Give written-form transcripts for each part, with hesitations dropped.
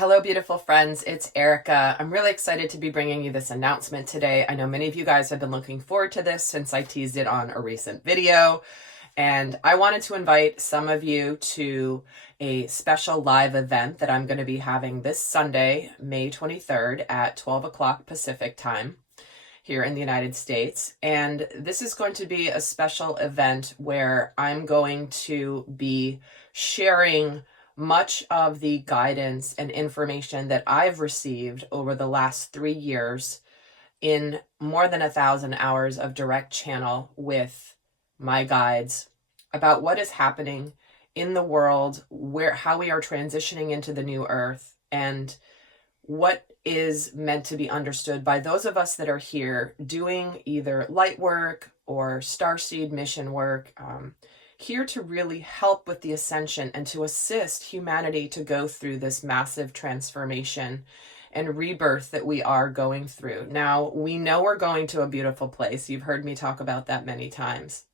Hello, beautiful friends. It's Erica. I'm really excited to be bringing you this announcement today. I know many of you guys have been looking forward to this since I teased it on a recent video. And I wanted to invite some of you to a special live event that I'm going to be having this Sunday, May 23rd at 12 o'clock Pacific time here in the United States. And this is going to be a special event where I'm going to be sharing much of the guidance and information that I've received over the last 3 years in more than 1,000 hours of direct channel with my guides about what is happening in the world, how we are transitioning into the new earth, and what is meant to be understood by those of us that are here doing either light work or starseed mission work, here to really help with the ascension and to assist humanity to go through this massive transformation and rebirth that we are going through. Now, we know we're going to a beautiful place. You've heard me talk about that many times.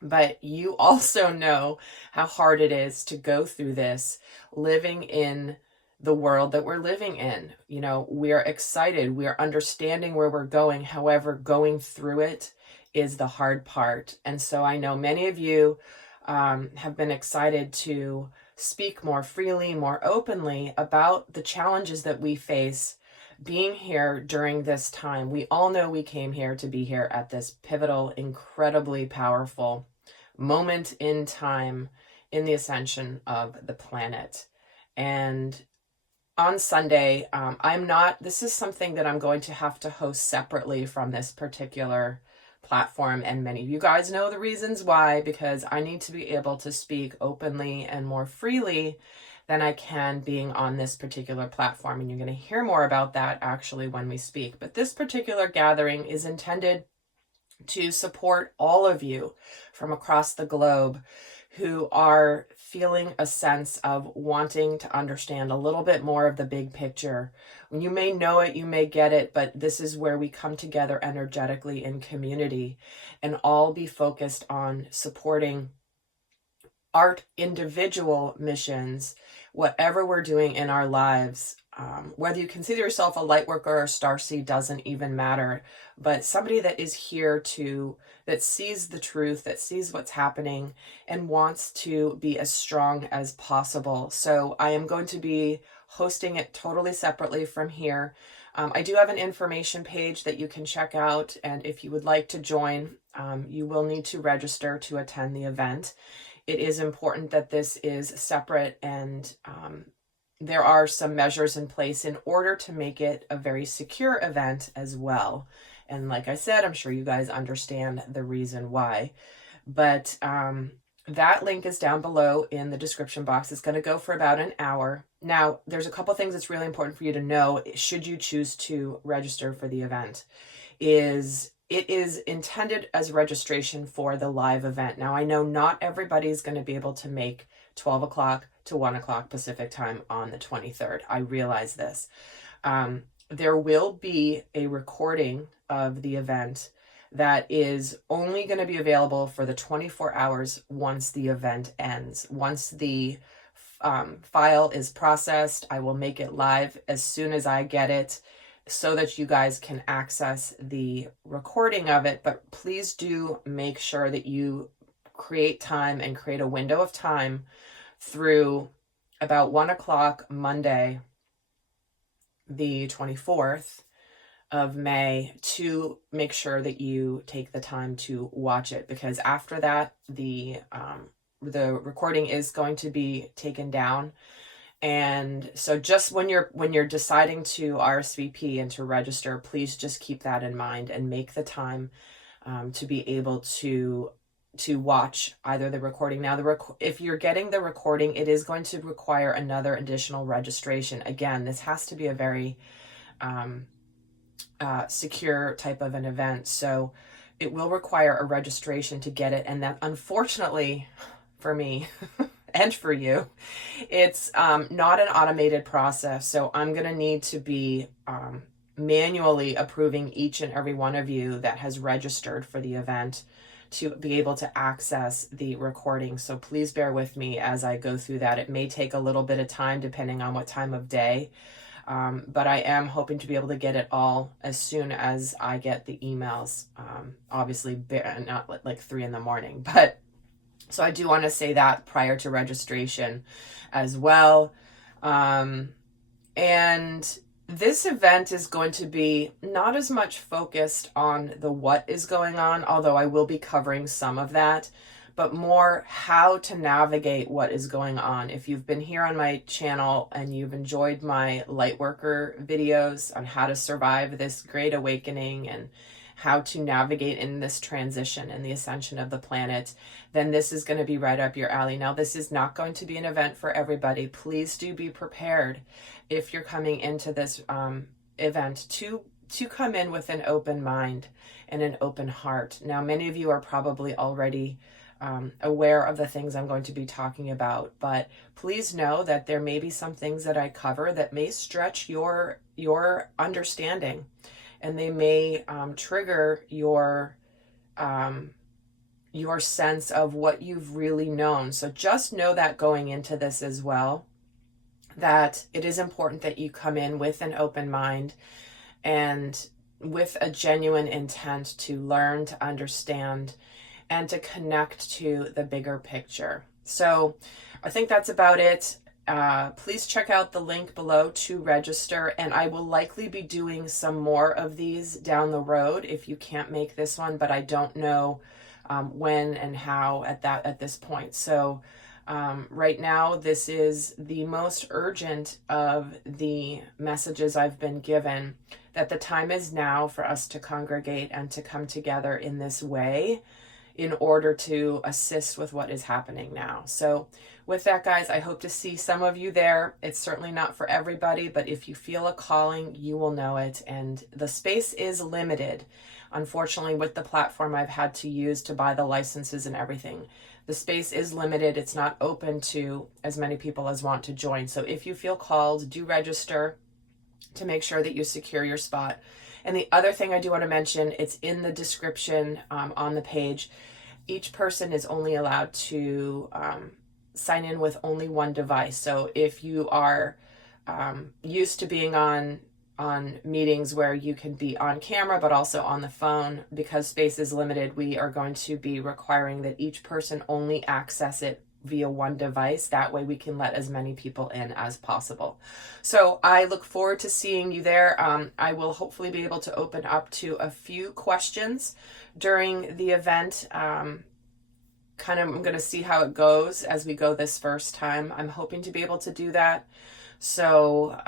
But you also know how hard it is to go through this, living in the world that we're living in. You know, we're excited, we're understanding where we're going. However, going through it is the hard part. And so I know many of you have been excited to speak more freely, more openly about the challenges that we face being here during this time. We all know we came here to be here at this pivotal, incredibly powerful moment in time in the ascension of the planet. And on Sunday, this is something that I'm going to have to host separately from this particular platform, and many of you guys know the reasons why, because I need to be able to speak openly and more freely than I can being on this particular platform, and you're going to hear more about that actually when we speak. But this particular gathering is intended to support all of you from across the globe who are feeling a sense of wanting to understand a little bit more of the big picture. You may know it, you may get it, but this is where we come together energetically in community and all be focused on supporting our individual missions, whatever we're doing in our lives. Whether you consider yourself a light worker or a starseed doesn't even matter, but somebody that is here that sees the truth, that sees what's happening, and wants to be as strong as possible. So I am going to be hosting it totally separately from here. I do have an information page that you can check out, and if you would like to join, you will need to register to attend the event. It is important that this is separate, and there are some measures in place in order to make it a very secure event as well. And like I said, I'm sure you guys understand the reason why. But that link is down below in the description box. It's going to go for about an hour. Now, there's a couple things that's really important for you to know should you choose to register for the event. It is intended as registration for the live event. Now, I know not everybody is going to be able to make 12 o'clock to 1 o'clock Pacific time on the 23rd. I realize this. There will be a recording of the event that is only going to be available for the 24 hours once the event ends. Once the file is processed, I will make it live as soon as I get it so that you guys can access the recording of it. But please do make sure that you create time and create a window of time through about 1 o'clock Monday, the 24th of May, to make sure that you take the time to watch it, because after that, the recording is going to be taken down. And so just when you're deciding to RSVP and to register, please just keep that in mind and make the time to be able to watch either the recording. Now, if you're getting the recording, it is going to require another additional registration. Again, this has to be a very secure type of an event, so it will require a registration to get it. And that, unfortunately for me and for you, it's not an automated process. So I'm going to need to be manually approving each and every one of you that has registered for the event to be able to access the recording. So please bear with me as I go through that. It may take a little bit of time depending on what time of day, but I am hoping to be able to get it all as soon as I get the emails. Obviously, not like 3 in the morning, but so I do want to say that prior to registration as well. And this event is going to be not as much focused on the what is going on, although I will be covering some of that, but more how to navigate what is going on. If you've been here on my channel and you've enjoyed my Lightworker videos on how to survive this great awakening and how to navigate in this transition and the ascension of the planet, then this is going to be right up your alley. Now, this is not going to be an event for everybody. Please do be prepared if you're coming into this event to come in with an open mind and an open heart. Now, many of you are probably already aware of the things I'm going to be talking about, but please know that there may be some things that I cover that may stretch your understanding, and they may trigger your sense of what you've really known. So just know that going into this as well, that it is important that you come in with an open mind and with a genuine intent to learn, to understand, and to connect to the bigger picture. So I think that's about it. Please check out the link below to register, and I will likely be doing some more of these down the road if you can't make this one, but I don't know when and how at this point. So right now, this is the most urgent of the messages I've been given, that the time is now for us to congregate and to come together in this way in order to assist with what is happening now. So with that, guys, I hope to see some of you there. It's certainly not for everybody, but if you feel a calling, you will know it. And the space is limited. Unfortunately, with the platform I've had to use to buy the licenses and everything, the space is limited. It's not open to as many people as want to join. So if you feel called, do register to make sure that you secure your spot. And the other thing I do want to mention, it's in the description on the page. Each person is only allowed to sign in with only one device. So if you are used to being on meetings where you can be on camera but also on the phone, because space is limited, we are going to be requiring that each person only access it via one device. That way we can let as many people in as possible. So I look forward to seeing you there. I will hopefully be able to open up to a few questions during the event. I'm going to see how it goes as we go this first time. I'm hoping to be able to do that. So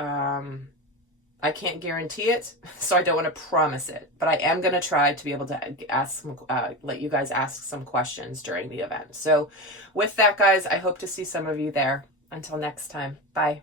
I can't guarantee it, so I don't want to promise it, but I am going to try to be able to ask let you guys ask some questions during the event. So with that, guys, I hope to see some of you there. Until next time, bye.